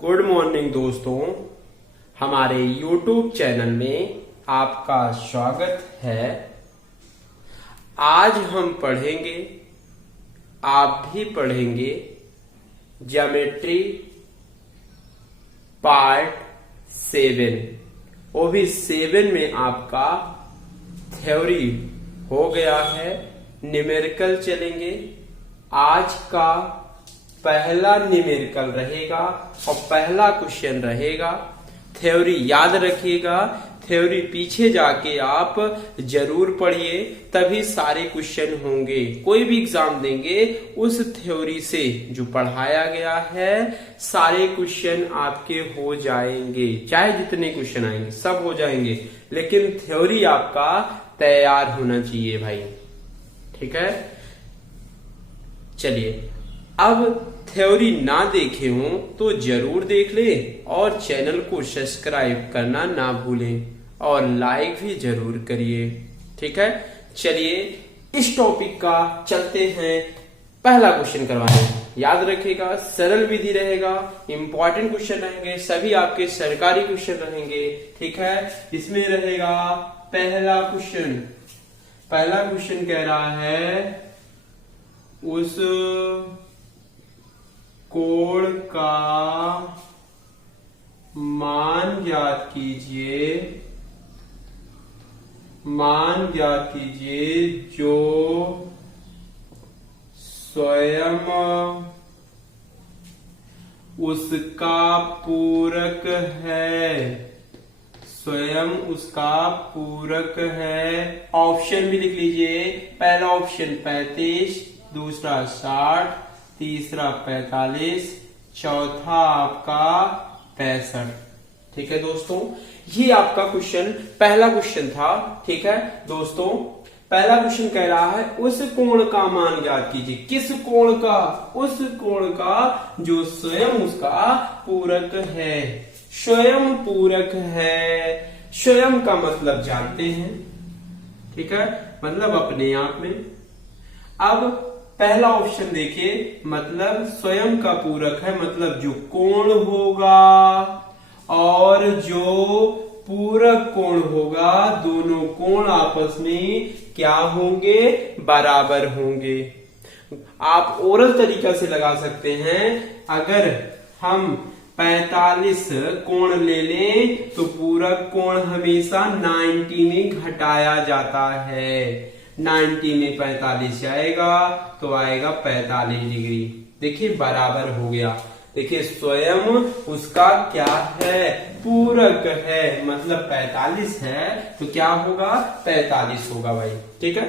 Good morning दोस्तों, हमारे YouTube channel में आपका स्वागत है। आज हम पढ़ेंगे, आप भी पढ़ेंगे ज्योमेट्री पार्ट 7, वो भी 7 में आपका थ्योरी हो गया है। न्यूमेरिकल चलेंगे। आज का पहला न्यूमेरिकल रहेगा और पहला क्वेश्चन रहेगा। थ्योरी याद रखिएगा, थ्योरी पीछे जाके आप जरूर पढ़िए, तभी सारे क्वेश्चन होंगे। कोई भी एग्जाम देंगे उस थ्योरी से जो पढ़ाया गया है सारे क्वेश्चन आपके हो जाएंगे। चाहे जितने क्वेश्चन आएंगे सब हो जाएंगे, लेकिन थ्योरी आपका तैयार होना चाहिए भाई। ठीक है, चलिए अब थ्योरी ना देखे हो तो जरूर देख ले और चैनल को सब्सक्राइब करना ना भूलें और लाइक भी जरूर करिए। ठीक है, चलिए इस टॉपिक का चलते हैं। पहला क्वेश्चन करवाने, याद रखिएगा सरल विधि रहेगा, इंपॉर्टेंट क्वेश्चन रहेंगे, सभी आपके सरकारी क्वेश्चन रहेंगे। ठीक है, इसमें रहेगा पहला क्वेश्चन। पहला क्वेश्चन कह रहा है उस कोण का मान ज्ञात कीजिए, मान ज्ञात कीजिए जो स्वयं उसका पूरक है, स्वयं उसका पूरक है। ऑप्शन भी लिख लीजिए। पहला ऑप्शन 35, दूसरा 60, तीसरा 45, चौथा आपका 65। ठीक है दोस्तों, ये आपका क्वेश्चन पहला क्वेश्चन था। ठीक है दोस्तों, पहला क्वेश्चन कह रहा है उस कोण का मान ज्ञात कीजिए। किस कोण का? उस कोण का जो स्वयं उसका पूरक है। स्वयं पूरक है, स्वयं का मतलब जानते हैं। ठीक है, मतलब अपने आप में। अब पहला ऑप्शन देखिए, मतलब स्वयं का पूरक है, मतलब जो कोण होगा और जो पूरक कोण होगा, दोनों कोण आपस में क्या होंगे? बराबर होंगे। आप ओरल तरीका से लगा सकते हैं। अगर हम 45 कोण ले लें तो पूरक कोण हमेशा 90 में घटाया जाता है। 90 में 45 जाएगा तो आएगा 45 डिग्री। देखिए बराबर हो गया। देखिए स्वयं उसका क्या है? पूरक है, मतलब 45 है तो क्या होगा? 45 होगा भाई। ठीक है,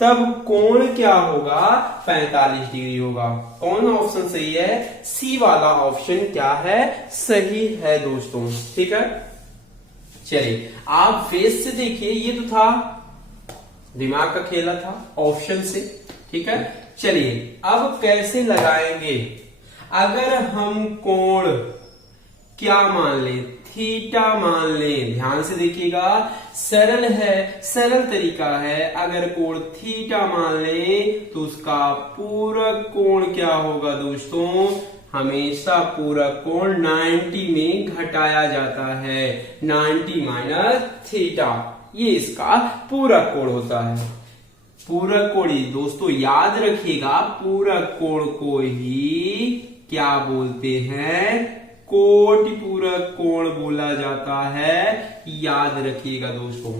तब कोण क्या होगा? 45 डिग्री होगा। कौन ऑप्शन सही है? सी वाला ऑप्शन क्या है? सही है दोस्तों। ठीक है, चलिए आप फेस से देखिए, ये तो था दिमाग का खेला था ऑप्शन से। ठीक है, चलिए अब कैसे लगाएंगे? अगर हम कोण क्या मान लें? थीटा मान लें। ध्यान से देखिएगा, सरल है, सरल तरीका है। अगर कोण थीटा मान लें तो उसका पूरक कोण क्या होगा दोस्तों? हमेशा पूरक कोण 90 में घटाया जाता है। 90 माइनस थीटा, ये इसका पूरक कोण होता है। पूरक कोण ही दोस्तों याद रखिएगा, पूरक कोण को ही क्या बोलते हैं? कोटि पूरक कोण बोला जाता है। याद रखिएगा दोस्तों,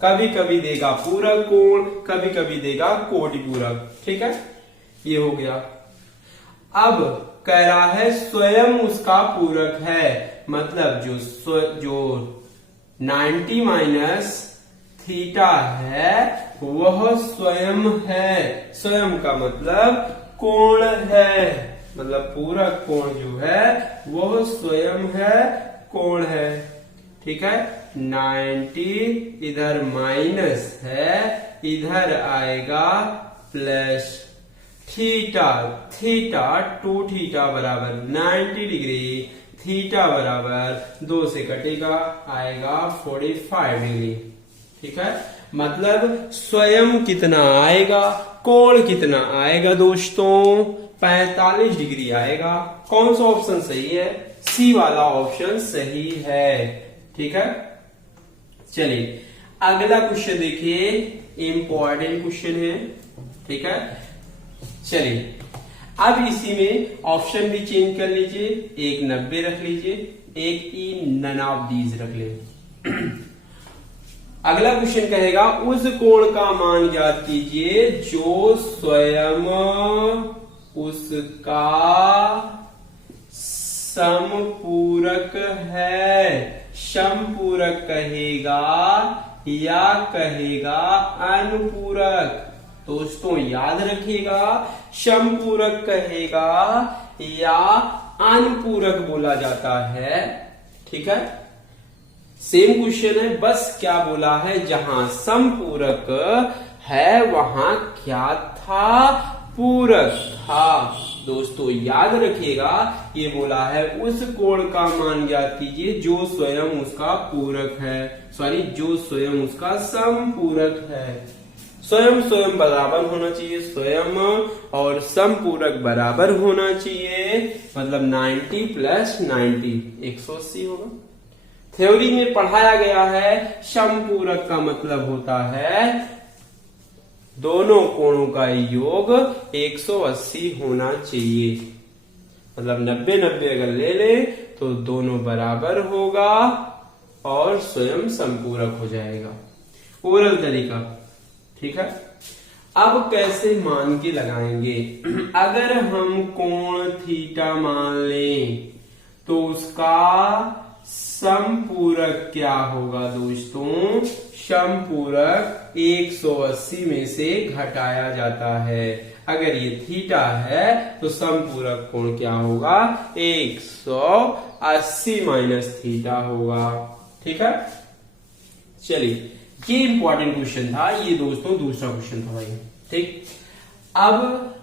कभी कभी देगा पूरक कोण, कभी कभी देगा कोटि पूरक। ठीक है, ये हो गया। अब कह रहा है स्वयं उसका पूरक है, मतलब जो 90 माइनस थीटा है वह स्वयं है। स्वयं का मतलब कोण है, मतलब पूरक कोण जो है वह स्वयं है, कोण है। ठीक है, 90 इधर माइनस है, इधर आएगा प्लस थीटा। थीटा 2 थीटा बराबर 90 डिग्री, थीटा बराबर 2 से कटेगा, आएगा 45 डिग्री। ठीक है, मतलब स्वयं कितना आएगा? कोण कितना आएगा दोस्तों? 45 डिग्री आएगा। कौन सा ऑप्शन सही है? सी वाला ऑप्शन सही है। ठीक है, चलिए अगला क्वेश्चन देखिए, इंपॉर्टेंट क्वेश्चन है। ठीक है, चलिए अब इसी में ऑप्शन भी चेंज कर लीजिए, एक 90 रख लीजिए, एक ई नन ऑफ दीज रख ले। अगला क्वेश्चन कहेगा उस कोण का मान ज्ञात कीजिए जो स्वयं उसका समपूरक है। समपूरक कहेगा या कहेगा अनुपूरक? दोस्तों याद रखिएगा, समपूरक कहेगा या अनुपूरक बोला जाता है। ठीक है, सेम क्वेश्चन है, बस क्या बोला है, जहां समपूरक है वहां क्या था? पूरक था। दोस्तों याद रखिएगा, ये बोला है उस कोण का मान ज्ञात कीजिए जो स्वयं उसका पूरक है, सॉरी जो स्वयं उसका समपूरक है। स्वयं स्वयं बराबर होना चाहिए, स्वयं और समपूरक बराबर होना चाहिए, मतलब 90 प्लस 90 180 होगा। थ्योरी में पढ़ाया गया है समपूरक का मतलब होता है दोनों कोणों का योग 180 होना चाहिए, मतलब 90-90 अगर ले ले तो दोनों बराबर होगा और स्वयं समपूरक हो जाएगा। ओरल तरीका। ठीक है, अब कैसे मान के लगाएंगे? अगर हम कोण थीटा मान लें तो उसका समपूरक क्या होगा दोस्तों? समपूरक 180 में से घटाया जाता है। अगर ये थीटा है तो समपूरक कोण क्या होगा? 180 माइनस थीटा होगा। ठीक है, चलिए ये इंपॉर्टेंट क्वेश्चन था, ये दोस्तों दूसरा क्वेश्चन था भाई। ठीक, अब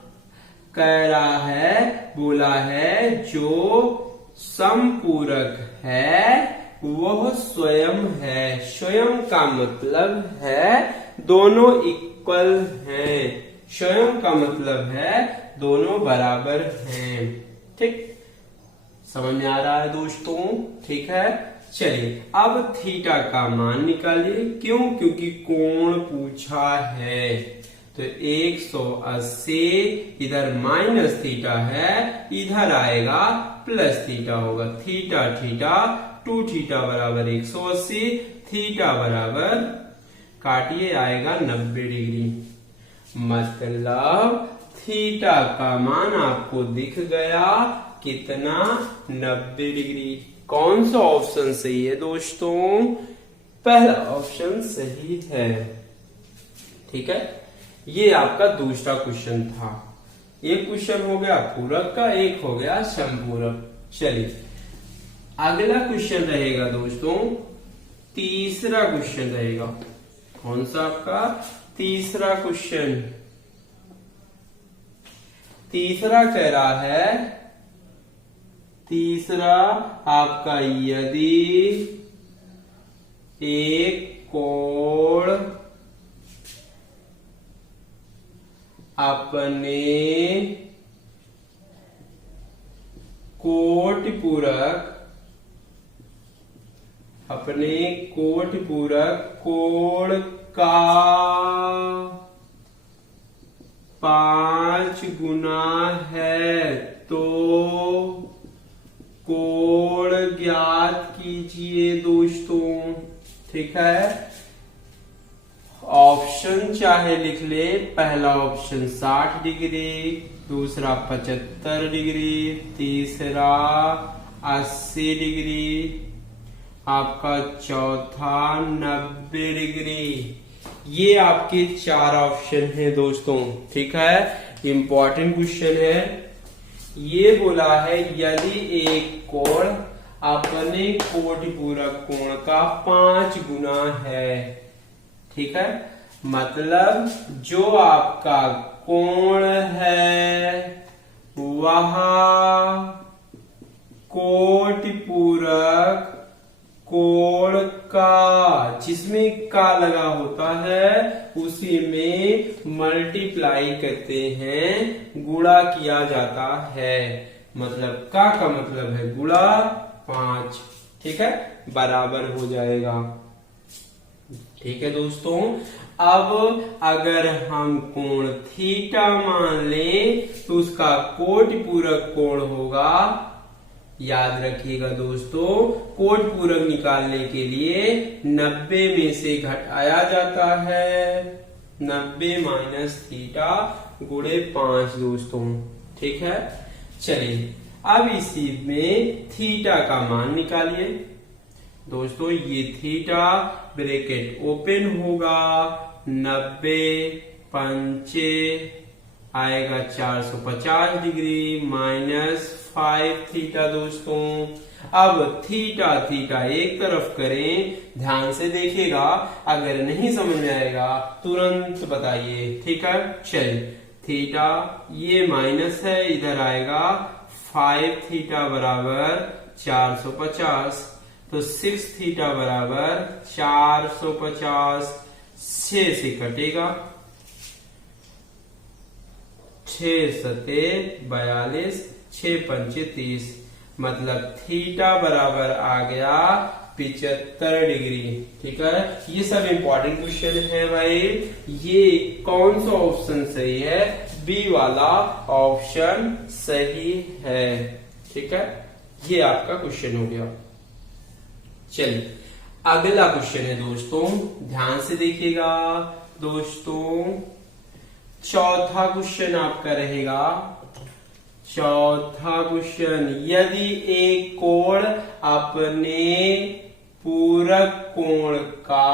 कह रहा है, बोला है जो समपूरक है वह स्वयं है। स्वयं का मतलब है दोनों इक्वल हैं, स्वयं का मतलब है दोनों बराबर हैं। ठीक, समझ में आ रहा है दोस्तों? ठीक है, चलिए अब थीटा का मान निकालिए। क्यों? क्योंकि कोण पूछा है, तो 180 इधर माइनस थीटा है, इधर आएगा प्लस थीटा होगा। थीटा थीटा 2 थीटा बराबर 180, थीटा बराबर काटिए आएगा 90 डिग्री। मतलब थीटा का मान आपको दिख गया कितना? 90 डिग्री। कौन सा ऑप्शन सही है दोस्तों? पहला ऑप्शन सही है। ठीक है, ये आपका दूसरा क्वेश्चन था। एक क्वेश्चन हो गया पूरक का, एक हो गया समपूरक। चलिए अगला क्वेश्चन रहेगा दोस्तों, तीसरा क्वेश्चन रहेगा। कौन सा आपका? तीसरा क्वेश्चन। तीसरा कह रहा है, तीसरा आपका यदि एक कोण अपने कोटिपूरक कोण का 5 गुना है तो कोण ज्ञात कीजिए दोस्तों। ठीक है, ऑप्शन चाहे लिख ले। पहला ऑप्शन 60 डिग्री, दूसरा 75 डिग्री, तीसरा 80 डिग्री, आपका चौथा 90 डिग्री। ये आपके 4 ऑप्शन हैं दोस्तों। ठीक है, इंपॉर्टेंट क्वेश्चन है। ये बोला है यदि एक कोण अपने कोटिपूरक कोण का 5 गुना है। ठीक है, मतलब जो आपका कोण है वह कोटिपूरक कोण का, जिसमें का लगा होता है उसी में मल्टीप्लाई करते हैं, गुणा किया जाता है। मतलब का मतलब है गुणा 5, ठीक है, बराबर हो जाएगा। ठीक है दोस्तों, अब अगर हम कोण थीटा मान लें तो उसका कोटि पूरक कोण होगा, याद रखिएगा दोस्तों, कोटि पूरक निकालने के लिए 90 में से घटाया जाता है, 90 माइनस थीटा गुणे 5 दोस्तों। ठीक है, चलिए अब इसी में थीटा का मान निकालिए दोस्तों। ये थीटा ब्रैकेट ओपन होगा, 90 पंचे आएगा 450 डिग्री माइनस 5 थीटा दोस्तों। अब थीटा थीटा एक तरफ करें, ध्यान से देखिएगा, अगर नहीं समझ में आएगा तुरंत बताइए। ठीक है, चलिए थीटा ये माइनस है, इधर आएगा 5 थीटा बराबर 450, तो 6 थीटा बराबर 450, 6 से कटेगा, 6 सते 42, 6 पंचे 30, मतलब थीटा बराबर आ गया 75 डिग्री। ठीक है, ये सब इंपॉर्टेंट क्वेश्चन है भाई। ये कौन सा ऑप्शन सही है? बी वाला ऑप्शन सही है। ठीक है, ये आपका क्वेश्चन हो गया। चलिए अगला क्वेश्चन है दोस्तों, ध्यान से देखिएगा दोस्तों। चौथा क्वेश्चन आपका रहेगा, चौथा क्वेश्चन, यदि एक कोण अपने पूरक कोण का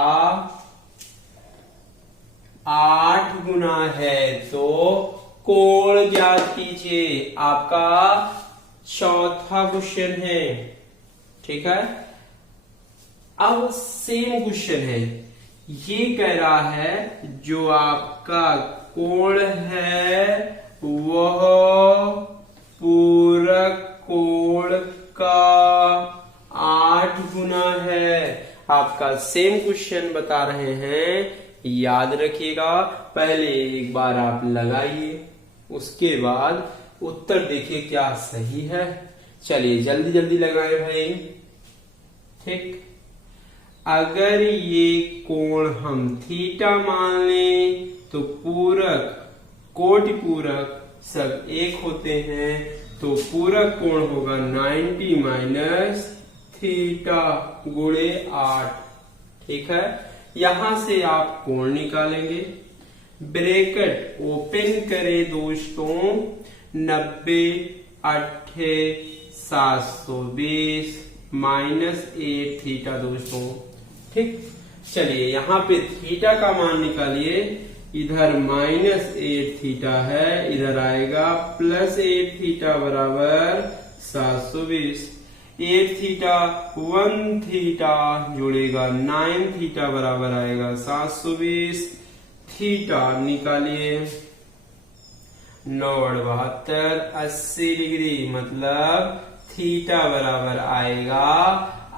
8 गुना है तो कोण ज्ञात कीजिए। आपका चौथा क्वेश्चन है। ठीक है, अब सेम क्वेश्चन है, ये कह रहा है जो आपका कोण है वह पूरक कोण का 8 गुना है। आपका सेम क्वेश्चन बता रहे हैं, याद रखिएगा। पहले एक बार आप लगाइए, उसके बाद उत्तर देखिए क्या सही है। चलिए जल्दी जल्दी लगाए भाई। ठीक, अगर ये कोण हम थीटा मान लें तो पूरक कोटि पूरक सब एक होते हैं, तो पूरक कोण होगा 90 माइनस थीटा गुणे 8। ठीक है, यहां से आप कोण निकालेंगे, ब्रैकेट ओपन करें दोस्तों, 90 8 720 माइनस 8 थीटा दोस्तों। ठीक, चलिए यहाँ पे थीटा का मान निकालिए, इधर माइनस 8 थीटा है, इधर आएगा प्लस 8 थीटा बराबर 720, 8 थीटा 1 थीटा जुड़ेगा 9 थीटा बराबर आएगा 720, थीटा निकालिए 9 72 80 डिग्री, मतलब थीटा बराबर आएगा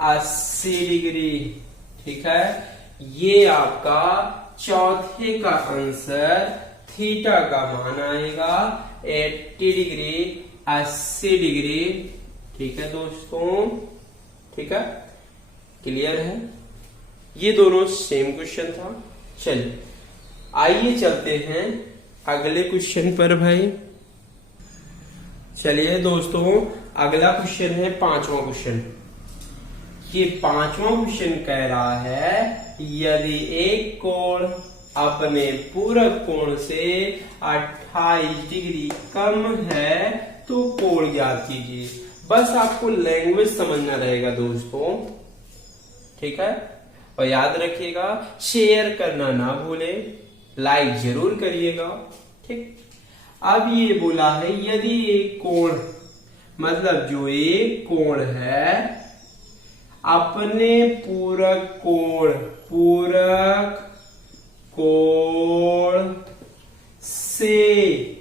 80 डिग्री। ठीक है, ये आपका चौथे का आंसर, थीटा का मान आएगा 80 डिग्री 80 डिग्री। ठीक है दोस्तों, ठीक है, क्लियर है? ये दोनों सेम क्वेश्चन था। चलिए आइए चलते हैं अगले क्वेश्चन पर भाई। चलिए दोस्तों, अगला क्वेश्चन है 5वां क्वेश्चन। ये 5वां क्वेश्चन कह रहा है, यदि एक कोण अपने पूरक कोण से 28 डिग्री कम है तो कोण ज्ञात कीजिए। बस आपको लैंग्वेज समझना रहेगा दोस्तों। ठीक है, और याद रखिएगा शेयर करना ना भूले, लाइक जरूर करिएगा। ठीक, अब ये बोला है यदि एक कोण, मतलब जो एक कोण है अपने पूरक कोण से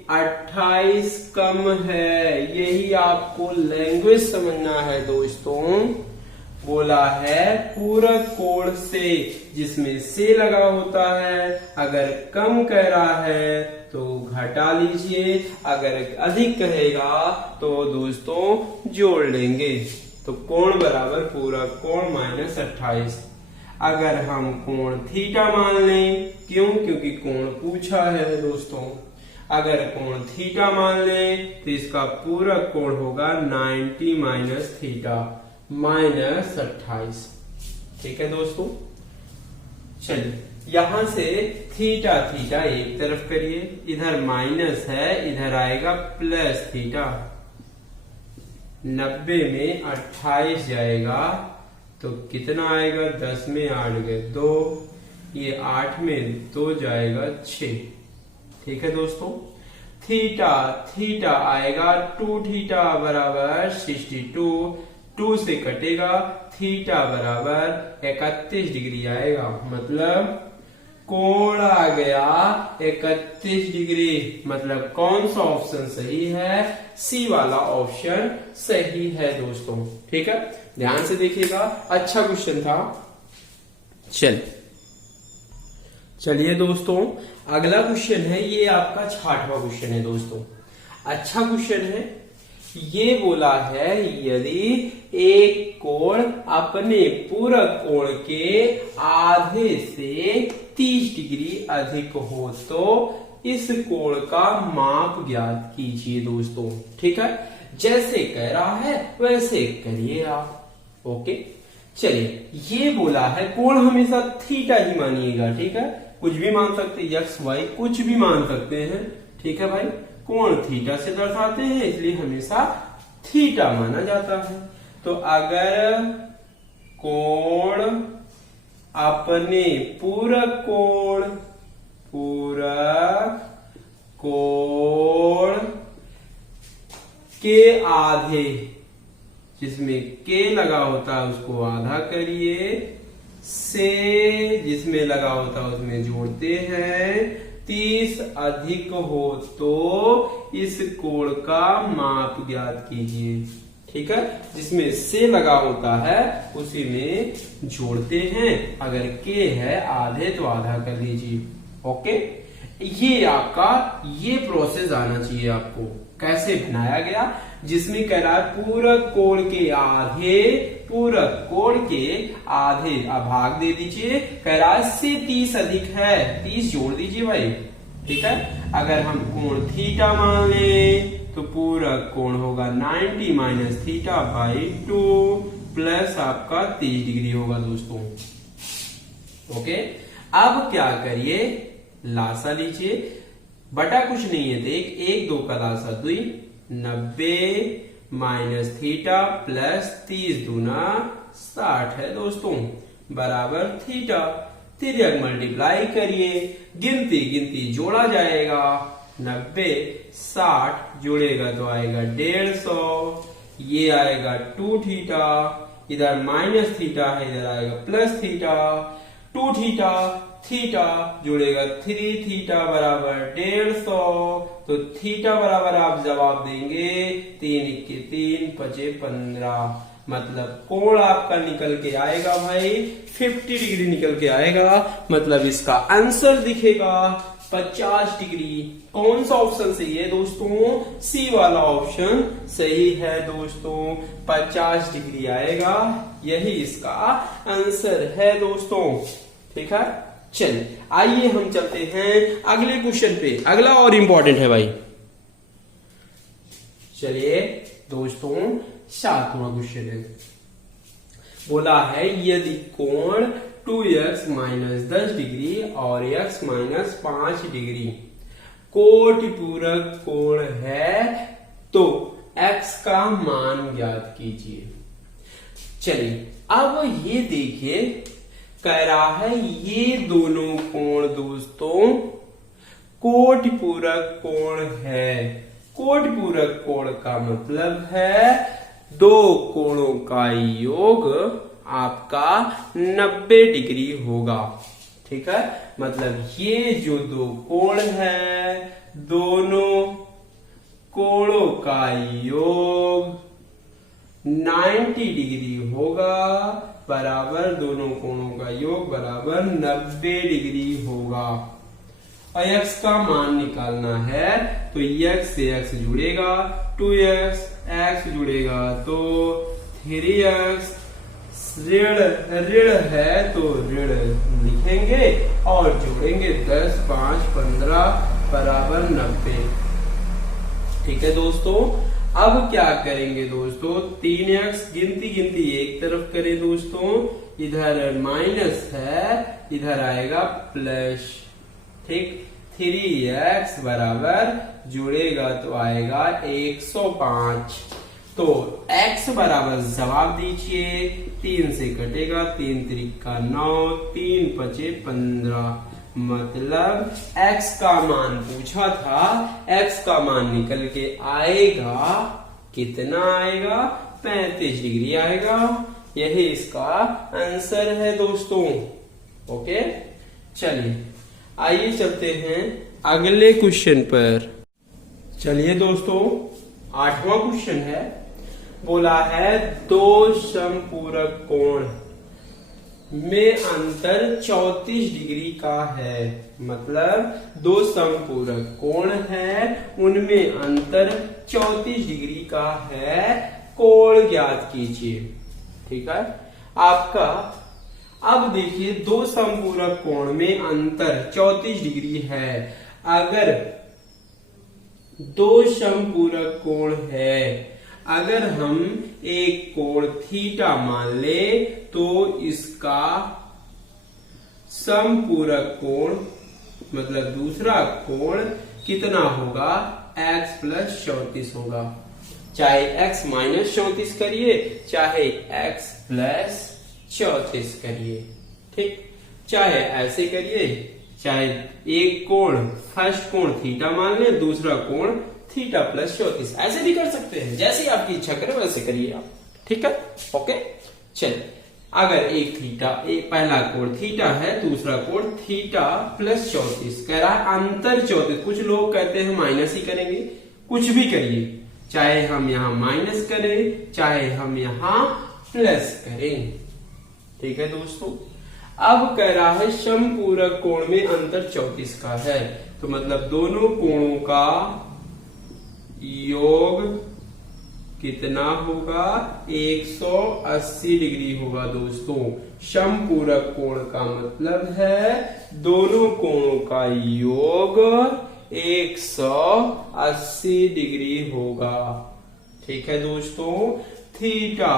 28 कम है, यही आपको लैंग्वेज समझना है दोस्तों। बोला है पूरक कोण से, जिसमें से लगा होता है। अगर कम कह रहा है तो घटा लीजिए, अगर अधिक कहेगा तो दोस्तों जोड़ लेंगे। तो कोण बराबर पूरक कोण माइनस 28। अगर हम कोण थीटा मान लें, क्यों? क्योंकि कोण पूछा है दोस्तों। अगर कोण थीटा मान लें तो इसका पूरक कोण होगा 90 माइनस थीटा माइनस 28। ठीक है दोस्तों, चलिए यहां से थीटा थीटा एक तरफ करिए, इधर माइनस है, इधर आएगा प्लस थीटा। 90 में 28 जाएगा तो कितना आएगा? 10 में 8 गए 2, ये 8 में 2 जाएगा 6। ठीक है दोस्तों, थीटा थीटा आएगा 2 थीटा बराबर 62, 2 से कटेगा, थीटा बराबर 31 डिग्री आएगा। मतलब कोण आ गया 31 डिग्री। मतलब कौन सा ऑप्शन सही है? सी वाला ऑप्शन सही है दोस्तों। ठीक है, ध्यान से देखिएगा, अच्छा क्वेश्चन था। चलिए दोस्तों, अगला क्वेश्चन है, ये आपका 6वां क्वेश्चन है दोस्तों। अच्छा क्वेश्चन है। ये बोला है यदि एक कोण अपने पूरक कोण के आधे से 30 डिग्री अधिक हो तो इस कोण का माप ज्ञात कीजिए दोस्तों। ठीक है, जैसे कह रहा है वैसे करिए आप। ओके, चलिए ये बोला है कोण हमेशा थीटा ही मानिएगा। ठीक है, कुछ भी मान सकते हैं, एक्स वाई कुछ भी मान सकते हैं। ठीक है भाई, कोण थीटा से दर्शाते हैं इसलिए हमेशा थीटा माना जाता है। तो अगर कोण अपने पूरक कोण के आधे, जिसमें के लगा होता है उसको आधा करिए, से जिसमें लगा होता है उसमें जोड़ते हैं, 30 अधिक हो तो इस कोण का माप ज्ञात कीजिए। ठीक है, जिसमें से लगा होता है उसी में जोड़ते हैं। अगर के है आधे तो आधा कर लीजिए। ओके, ये आपका ये प्रोसेस आना चाहिए आपको। कैसे बनाया गया? जिसमें कह रहा है पूरक कोण के आधे भाग दे दीजिए। कह रहा है से 30 अधिक है, 30 जोड़ दीजिए भाई। ठीक है, अगर हम कोण थीटा मान लें तो पूरक कोण होगा 90 माइनस थीटा बाई 2 प्लस आपका 30 डिग्री होगा दोस्तों। ओके, अब क्या करिए, लासा लीजिए, बटा कुछ नहीं है, देख 1 2 का लासा 2, 90 माइनस थीटा प्लस 30 दूना 60 है दोस्तों, बराबर थीटा। तिर्यक मल्टीप्लाई करिए, गिनती गिनती जोड़ा जाएगा, 90 60 जोड़ेगा तो आएगा 150, ये आएगा 2 थीटा, इधर माइनस थीटा है, इधर आएगा प्लस थीटा, 2 थीटा, थीटा जोड़ेगा 3 थीटा बराबर 150। तो थीटा बराबर आप जवाब देंगे 3 × 3 = 15। मतलब कोण आपका निकल के आएगा भाई 50 डिग्री निकल के आएगा। मतलब इसका आंसर दिखेगा 50 डिग्री। कौन सा ऑप्शन सही है दोस्तों? सी वाला ऑप्शन सही है दोस्तों, 50 डिग्री आएगा, यही इसका आंसर है दोस्तों। ठीक है, चलिए आइए हम चलते हैं अगले क्वेश्चन पे। अगला और इंपॉर्टेंट है भाई। चलिए दोस्तों, 7वां क्वेश्चन है। बोला है यदि कोण 2x माइनस 10 डिग्री और x माइनस 5 डिग्री कोटि पूरक कोण है तो x का मान ज्ञात कीजिए। चलिए अब ये देखिए, कह रहा है ये दोनों कोण दोस्तों कोटि पूरक कोण है। कोटि पूरक कोण का मतलब है दो कोणों का योग आपका 90 डिग्री होगा। ठीक है, मतलब ये जो दो कोण है, दोनों कोणों का योग 90 डिग्री होगा बराबर दोनों कोणों का योग बराबर 90 डिग्री होगा। और x का मान निकालना है तो x से x जुड़ेगा 2x, x जुड़ेगा तो 3x, ऋण ऋण है तो ऋण लिखेंगे और जोड़ेंगे 10, 5, 15 बराबर 90। ठीक है दोस्तों, अब क्या करेंगे दोस्तों, 3x गिनती गिनती एक तरफ करें दोस्तों, इधर माइनस है इधर आएगा प्लस। ठीक, 3x बराबर जुड़ेगा तो आएगा 105। तो x बराबर जवाब दीजिए, 3 से कटेगा 3 त्रिका 9, 3 पचे 15, मतलब x का मान पूछा था, x का मान निकल के आएगा कितना आएगा, 35 डिग्री आएगा। यही इसका आंसर है दोस्तों। ओके, चलिए आइए चलते हैं अगले क्वेश्चन पर। चलिए दोस्तों, 8वां क्वेश्चन है, बोला है दो समपूरक कोण में अंतर 34 डिग्री का है। मतलब दो समपूरक कोण है उनमें अंतर 34 डिग्री का है, कोण ज्ञात कीजिए। ठीक है, आपका अब देखिए दो समपूरक कोण में अंतर 34 डिग्री है। अगर दो समपूरक कोण है, अगर हम एक कोण थीटा मान ले तो इसका समपूरक कोण मतलब दूसरा कोण कितना होगा, x प्लस 34 होगा। चाहे x माइनस 34 करिए चाहे x प्लस 34 करिए। ठीक, चाहे ऐसे करिए, चाहे एक कोण फर्स्ट कोण थीटा मान ले, दूसरा कोण थीटा प्लस 34, ऐसे भी कर सकते हैं, जैसे आपकी इच्छा करे वैसे करिए आप। ठीक है, ओके। चलिए, अगर एक पहला कोण थीटा है, दूसरा कोण थीटा प्लस 34 कह रहा है, अंतर 34। कुछ लोग कहते हैं माइनस ही करेंगे, कुछ भी करिए, चाहे हम यहां माइनस करें चाहे हम यहां प्लस करें। ठीक है दोस्तों, अब कह रहा है समपूरक कोण में अंतर 34 का है, तो मतलब दोनों कोणों का योग कितना होगा, 180 डिग्री होगा दोस्तों। समपूरक कोण का मतलब है दोनों कोणों का योग 180 डिग्री होगा। ठीक है दोस्तों, थीटा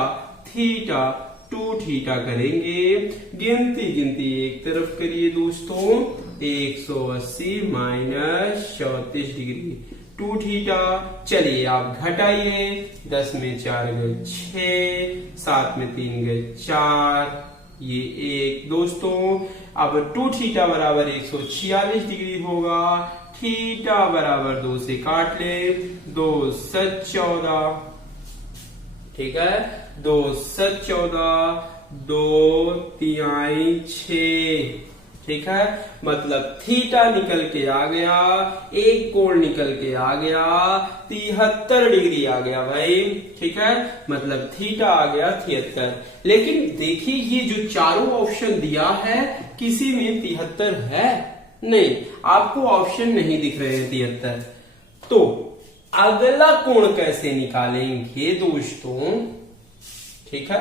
थीटा 2 थीटा करेंगे, गिनती गिनती एक तरफ करिए दोस्तों, 180 माइनस 34 डिग्री 2 थीटा। चलिए आप घटाइए, 10 में 4 गए 6, 7 में 3 गए 4, ये 1 दोस्तों। अब 2 थीटा बराबर 146 डिग्री होगा, थीटा बराबर 2 से काट ले, 2 7 14। ठीक है, 2 7 14, 2 3 6। ठीक है, मतलब थीटा निकल के आ गया, एक कोण निकल के आ गया, 73 डिग्री आ गया भाई। ठीक है, मतलब थीटा आ गया 73। लेकिन देखिए ये जो चारों ऑप्शन दिया है किसी में 73 है नहीं, आपको ऑप्शन नहीं दिख रहे हैं 73। तो अगला कोण कैसे निकालेंगे दोस्तों। ठीक है,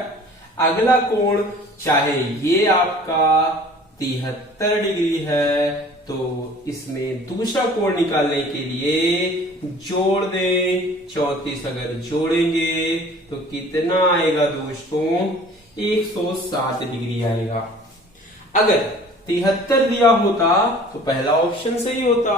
अगला कोण चाहे ये आपका 73 डिग्री है, तो इसमें दूसरा कोण निकालने के लिए जोड़ दें, 34 अगर जोड़ेंगे तो कितना आएगा दोस्तों, 107 डिग्री आएगा। अगर 73 दिया होता तो पहला ऑप्शन सही होता।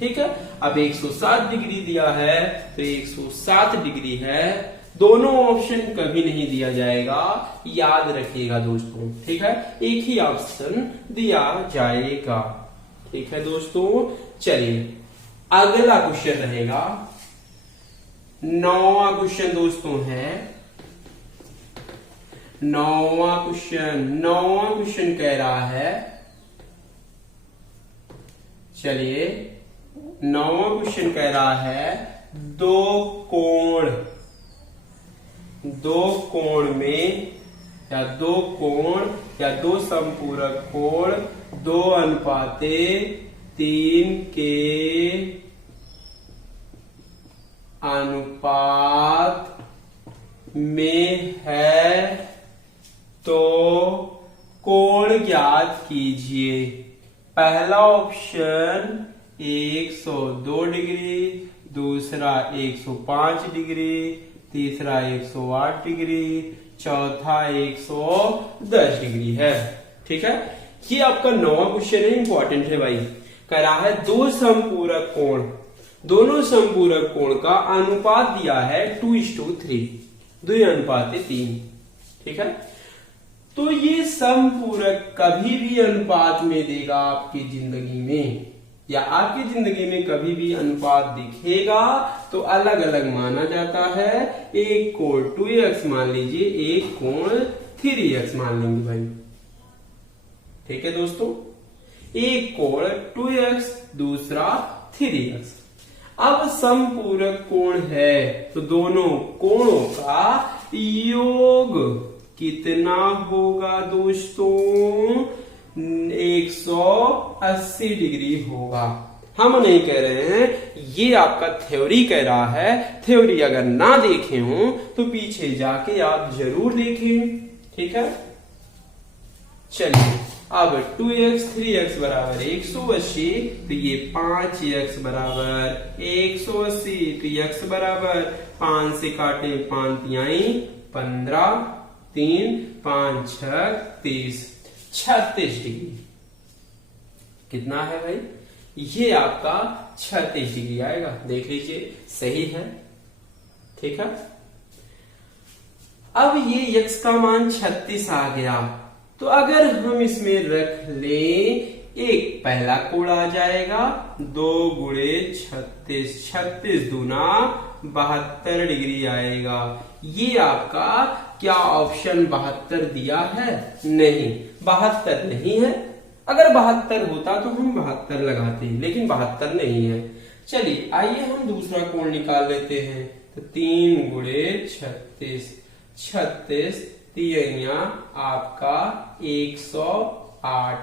ठीक है, अब 107 डिग्री दिया है तो 107 डिग्री है, दोनों ऑप्शन कभी नहीं दिया जाएगा, याद रखिएगा दोस्तों। ठीक है, एक ही ऑप्शन दिया जाएगा। ठीक है दोस्तों, चलिए अगला क्वेश्चन रहेगा 9वां क्वेश्चन दोस्तों है। 9वां क्वेश्चन कह रहा है, चलिए 9वां क्वेश्चन कह रहा है दो कोण दो कोण में या दो कोण या दो समपूरक कोण 2:3 के अनुपात में है तो कोण ज्ञात कीजिए। पहला ऑप्शन 102 डिग्री, दूसरा 105 डिग्री, तीसरा 108 डिग्री, चौथा 110 डिग्री है। ठीक है, ये आपका 9वां क्वेश्चन है, इंपॉर्टेंट है भाई। कह रहा है दो समपूरक कोण, दोनों समपूरक कोण का अनुपात दिया है 2:3, 2:3। ठीक है, तो ये समपूरक कभी भी अनुपात में देगा आपकी जिंदगी में, या आपकी जिंदगी में कभी भी अनुपात दिखेगा तो अलग अलग माना जाता है। एक कोण 2x मान लीजिए, एक कोण 3x मान लेंगे भाई। ठीक है दोस्तों, एक कोण 2x, दूसरा 3x। अब समपूरक कोण है तो दोनों कोणों का योग कितना होगा दोस्तों? 180 डिग्री होगा। हम नहीं कह रहे हैं, ये आपका थ्योरी कह रहा है। थ्योरी अगर ना देखे हो तो पीछे जाके आप जरूर देखें। ठीक है, चलिए अब 2x 3x बराबर 180, तो ये 5x बराबर 180, तो x बराबर 5 से काटे 5 तिहाई 15, 3 5 6 30, 36 डिग्री। कितना है भाई? ये आपका 36 डिग्री आएगा। देख लीजिए, सही है। ठीक है, अब ये x का मान 36 आ गया, तो अगर हम इसमें रख लें, एक पहला कोण आ जाएगा 2 गुणे 36, 36 दूना 72 डिग्री आएगा। ये आपका क्या ऑप्शन 72 दिया है? नहीं, 72 नहीं है। अगर 72 होता तो हम 72 लगाते, लेकिन 72 नहीं है। चलिए आइए हम दूसरा कोण निकाल लेते हैं। तो 3 गुणे 36, 36 तिहैया आपका 108।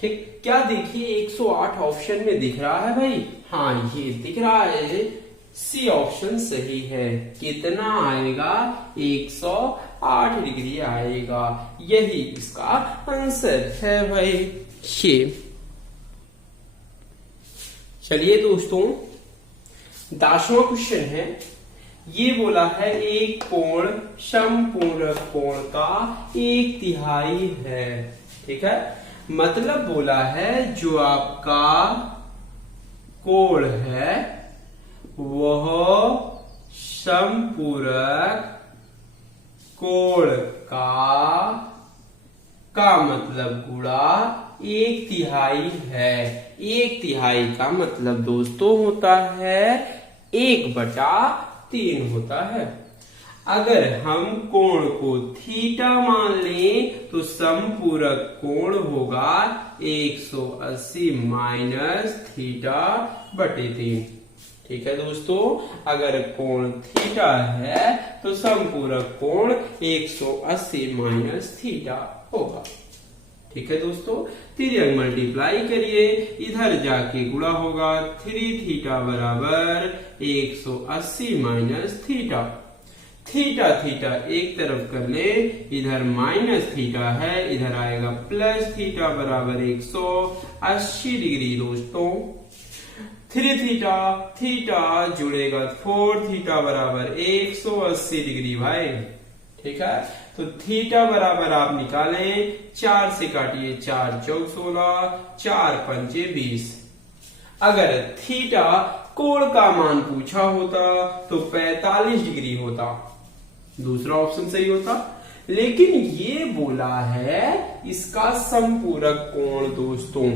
ठीक, क्या देखिए 108 ऑप्शन में दिख रहा है भाई? हाँ, ये दिख रहा है। सी ऑप्शन सही है। कितना आएगा? 108 डिग्री आएगा। यही इसका आंसर है भाई। ये चलिए दोस्तों, 10वां क्वेश्चन है। ये बोला है एक कोण समपूरक कोण का 1/3 है। ठीक है, मतलब बोला है जो आपका कोण है वह समपूरक कोण का मतलब गुणा 1/3 है। 1/3 का मतलब दोस्तों होता है 1/3 होता है। अगर हम कोण को थीटा मान लें तो समपूरक कोण होगा 180 माइनस थीटा बटे 3। ठीक है दोस्तों, अगर कोण थीटा है तो समपूरक कोण 180 माइनस थीटा होगा। ठीक है दोस्तों, तिर्यक मल्टीप्लाई करिए, इधर जाके गुणा होगा। 3 थीटा बराबर 180 माइनस थीटा। थीटा थीटा एक तरफ कर ले, इधर माइनस थीटा है, इधर आएगा प्लस थीटा बराबर 180 डिग्री दोस्तों। 3 थीटा थीटा जुड़ेगा 4 थीटा बराबर 180 डिग्री भाई। ठीक है, तो थीटा बराबर आप निकालें, 4 से काटिए 4 चौक 16, 4 पंचे 20। अगर थीटा कोण का मान पूछा होता तो 45 डिग्री होता, दूसरा ऑप्शन सही होता। लेकिन ये बोला है इसका समपूरक कोण दोस्तों,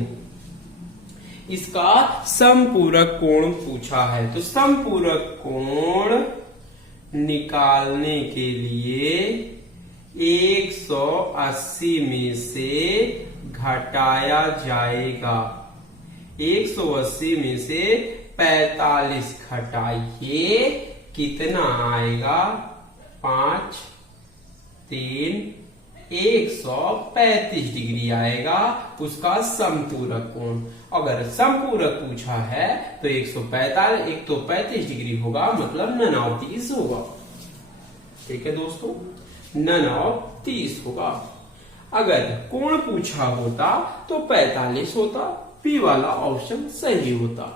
इसका समपूरक कोण पूछा है। तो समपूरक कोण निकालने के लिए 180 में से घटाया जाएगा। 180 में से 45 घटाइए, कितना आएगा? 5 3 135 डिग्री आएगा उसका समपूरक कोण। अगर समपूरक पूछा है तो 135 डिग्री होगा, मतलब 29 होगा। ठीक है दोस्तों, 29 होगा। अगर कोण पूछा होता तो 45 होता, बी वाला ऑप्शन सही होता।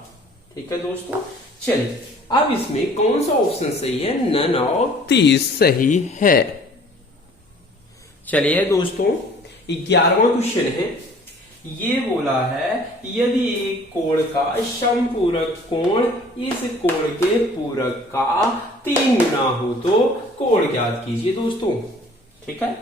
ठीक है दोस्तों, चलिए अब इसमें कौन सा ऑप्शन सही है? 29 सही है। चलिए दोस्तों, 11वां क्वेश्चन है। ये बोला है यदि एक कोण का समपूरक कोण इस कोण के पूरक का 3 गुना हो तो कोण ज्ञात कीजिए दोस्तों। ठीक है,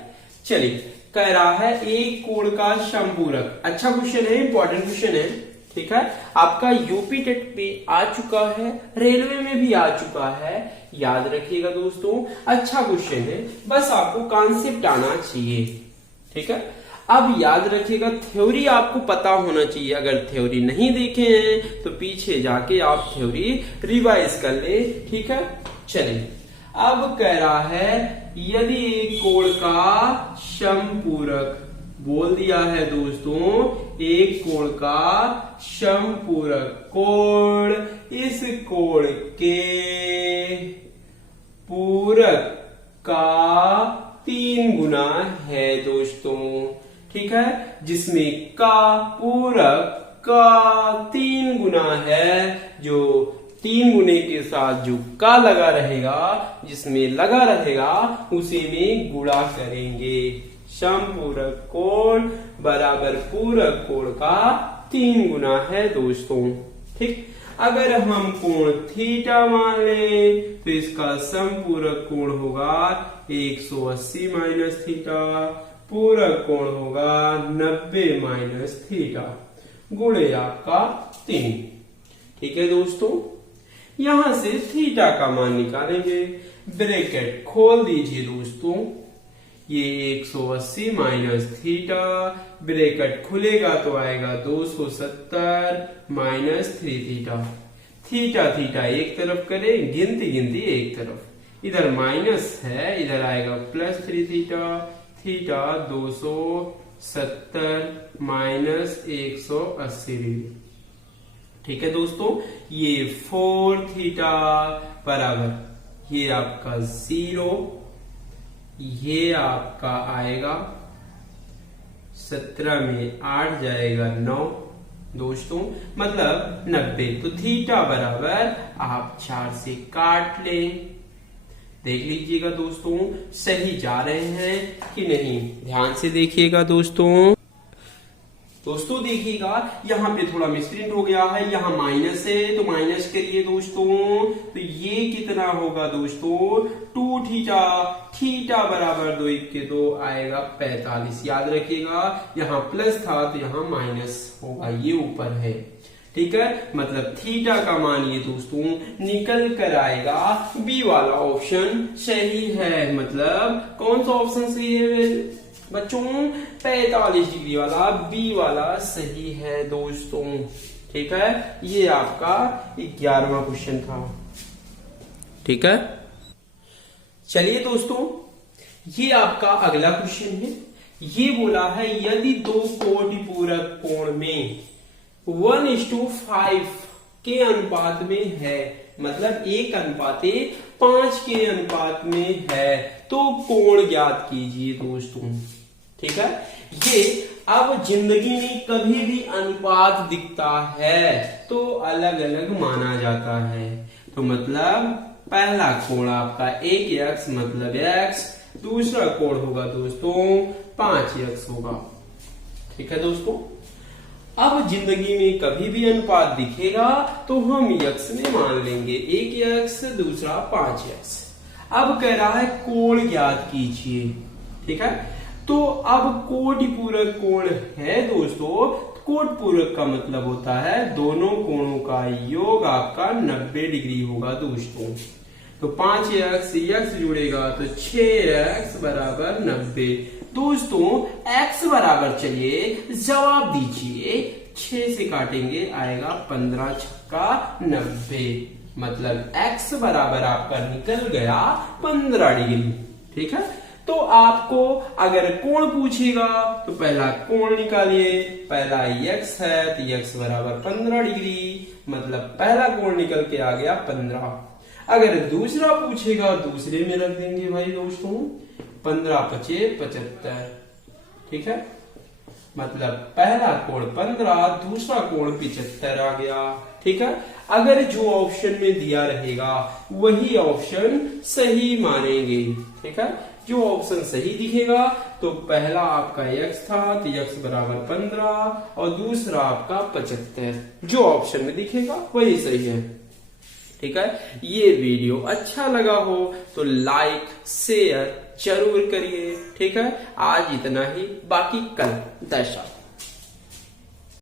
चलिए कह रहा है एक कोण का समपूरक। अच्छा क्वेश्चन है, इंपॉर्टेंट क्वेश्चन है। ठीक है, आपका यूपी टेट पे आ चुका है, रेलवे में भी आ चुका है, याद रखिएगा दोस्तों। अच्छा क्वेश्चन है, बस आपको कॉन्सेप्ट आना चाहिए। ठीक है, अब याद रखिएगा थ्योरी आपको पता होना चाहिए। अगर थ्योरी नहीं देखे हैं तो पीछे जाके आप थ्योरी रिवाइज कर ले। ठीक है, चलिए अब कह रहा है यदि एक कोण का समपूरक, बोल दिया है दोस्तों, एक कोण का समपूरक कोण इस कोण के पूरक का 3 गुना है दोस्तों। ठीक है, जिसमें का पूरक का 3 गुना है, जो 3 गुने के साथ जो का लगा रहेगा, जिसमें लगा रहेगा उसी में गुणा करेंगे। समपूरक कोण बराबर पूरक कोण का 3 गुना है दोस्तों। ठीक, अगर हम कोण थीटा मान ले तो इसका समपूरक कोण होगा 180 माइनस थीटा, पूरक कोण होगा 90 माइनस थीटा गुणे आपका 3। ठीक है दोस्तों, यहां से थीटा का मान निकालेंगे। ब्रैकेट खोल दीजिए दोस्तों, ये 180 माइनस थीटा, ब्रैकेट खुलेगा तो आएगा 270 माइनस 3 थीटा। थीटा थीटा एक तरफ करें, गिनती गिनती एक तरफ, इधर माइनस है, इधर आएगा plus 3 theta. Theta 270 minus 180 degree. ठीक है दोस्तों, ये 4 थीटा बराबर ये आपका 0, ये आपका आएगा 17 में 8 जाएगा 9 दोस्तों, मतलब 90। तो थीटा बराबर आप 4 से काट लें। देख लीजिएगा दोस्तों सही जा रहे हैं कि नहीं, ध्यान से देखिएगा दोस्तों। दोस्तों देखिएगा यहाँ पे थोड़ा मिसप्रिंट हो गया है, यहाँ माइनस है तो माइनस करिए दोस्तों। तो ये कितना होगा दोस्तों? 2 थीटा, थीटा बराबर 2 के 2 आएगा 45। याद रखिएगा यहाँ प्लस था तो यहाँ माइनस होगा, ये ऊपर है। ठीक है, मतलब थीटा का मान ये दोस्तों निकल कर आएगा बी वाला ऑप्शन सही है। मतलब कौन सा ऑप्शन सही है बच्चों? 45 डिग्री वाला बी वाला सही है दोस्तों। ठीक है, ये आपका 11वां क्वेश्चन था। ठीक है, चलिए दोस्तों ये आपका अगला क्वेश्चन है। ये बोला है यदि 2 कोटि पूरक कोण में 1:5 के अनुपात में है, मतलब 1:5 के अनुपात में है, तो कोण ज्ञात कीजिए दोस्तों। ठीक है, ये अब जिंदगी में कभी भी अनुपात दिखता है तो अलग अलग माना जाता है। तो मतलब पहला कोण आपका 1x मतलब x, दूसरा कोण होगा दोस्तों 5x होगा। ठीक है दोस्तों, अब जिंदगी में कभी भी अनुपात दिखेगा तो हम x में मान लेंगे 1x, दूसरा 5x। अब कह रहा है कोण ज्ञात कीजिए। ठीक है, तो अब कोटि पूरक कोण है दोस्तों। कोटि पूरक का मतलब होता है दोनों कोणों का योग आपका 90 डिग्री होगा दोस्तों। तो 5x x जुड़ेगा तो 6x बराबर 90 दोस्तों। x बराबर चलिए जवाब दीजिए, 6 से काटेंगे आएगा 15 छक्का 90। मतलब x बराबर आपका निकल गया 15 डिग्री। ठीक है, तो आपको अगर कोण पूछेगा तो पहला कोण निकालिए। पहला x है तो x बराबर 15 डिग्री, मतलब पहला कोण निकल के आ गया 15। अगर दूसरा पूछेगा दूसरे में रख देंगे भाई दोस्तों, 15 पचे 75। ठीक है, मतलब पहला कोण 15, दूसरा कोण 75 आ गया। ठीक है, अगर जो ऑप्शन में दिया रहेगा वही ऑप्शन सही मानेंगे। ठीक है, जो ऑप्शन सही दिखेगा तो पहला आपका x था तो x बराबर 15 और दूसरा आपका 75, जो ऑप्शन में दिखेगा वही सही है। ठीक है, ये वीडियो अच्छा लगा हो तो लाइक शेयर जरूर करिए। ठीक है, आज इतना ही, बाकी कल दर्शक।